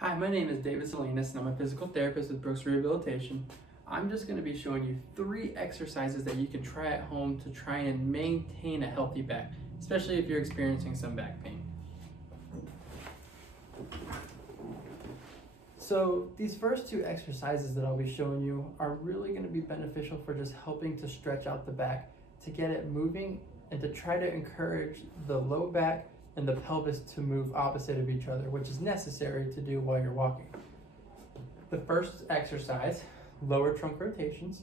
Hi, my name is David Salinas and I'm a physical therapist with Brooks Rehabilitation. I'm just going to be showing you 3 exercises that you can try at home to try and maintain a healthy back, especially if you're experiencing some back pain. So these first 2 exercises that I'll be showing you are really going to be beneficial for just helping to stretch out the back, to get it moving, and to try to encourage the low back and the pelvis to move opposite of each other, which is necessary to do while you're walking. The first exercise, lower trunk rotations,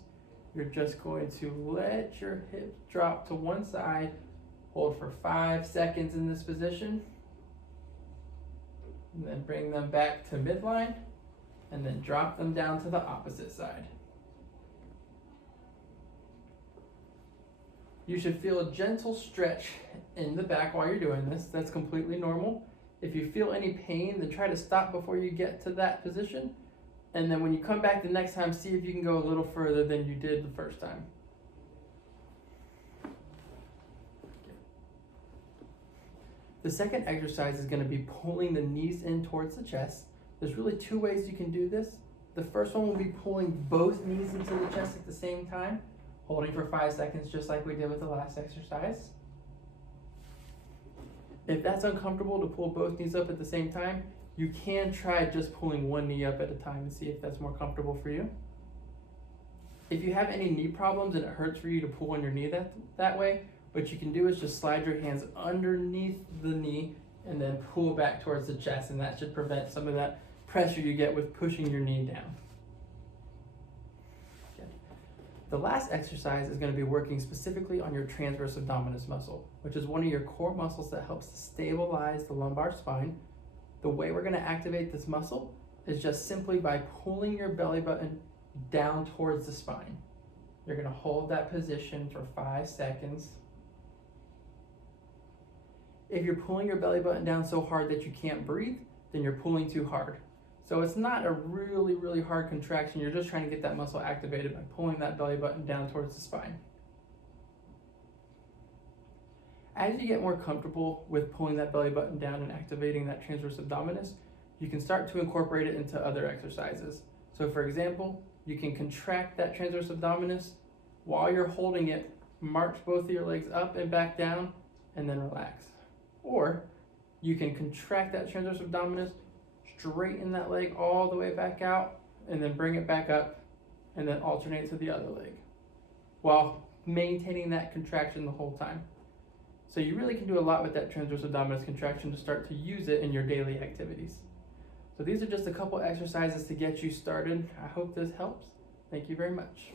you're just going to let your hips drop to one side, hold for 5 seconds in this position, and then bring them back to midline, and then drop them down to the opposite side. You should feel a gentle stretch in the back while you're doing this. That's completely normal. If you feel any pain, then try to stop before you get to that position. And then when you come back the next time, see if you can go a little further than you did the first time. The second exercise is going to be pulling the knees in towards the chest. There's really 2 ways you can do this. The first one will be pulling both knees into the chest at the same time, holding for 5 seconds just like we did with the last exercise. If that's uncomfortable to pull both knees up at the same time, you can try just pulling one knee up at a time and see if that's more comfortable for you. If you have any knee problems and it hurts for you to pull on your knee that way, what you can do is just slide your hands underneath the knee and then pull back towards the chest, and that should prevent some of that pressure you get with pushing your knee down. The last exercise is going to be working specifically on your transverse abdominis muscle, which is one of your core muscles that helps to stabilize the lumbar spine. The way we're going to activate this muscle is just simply by pulling your belly button down towards the spine. You're going to hold that position for 5 seconds. If you're pulling your belly button down so hard that you can't breathe, then you're pulling too hard. So it's not a really hard contraction. You're just trying to get that muscle activated by pulling that belly button down towards the spine. As you get more comfortable with pulling that belly button down and activating that transverse abdominis, you can start to incorporate it into other exercises. So for example, you can contract that transverse abdominis. While you're holding it, march both of your legs up and back down, and then relax. Or you can contract that transverse abdominis, straighten that leg all the way back out, and then bring it back up, and then alternate to the other leg, while maintaining that contraction the whole time. So you really can do a lot with that transverse abdominis contraction to start to use it in your daily activities. So these are just a couple exercises to get you started. I hope this helps. Thank you very much.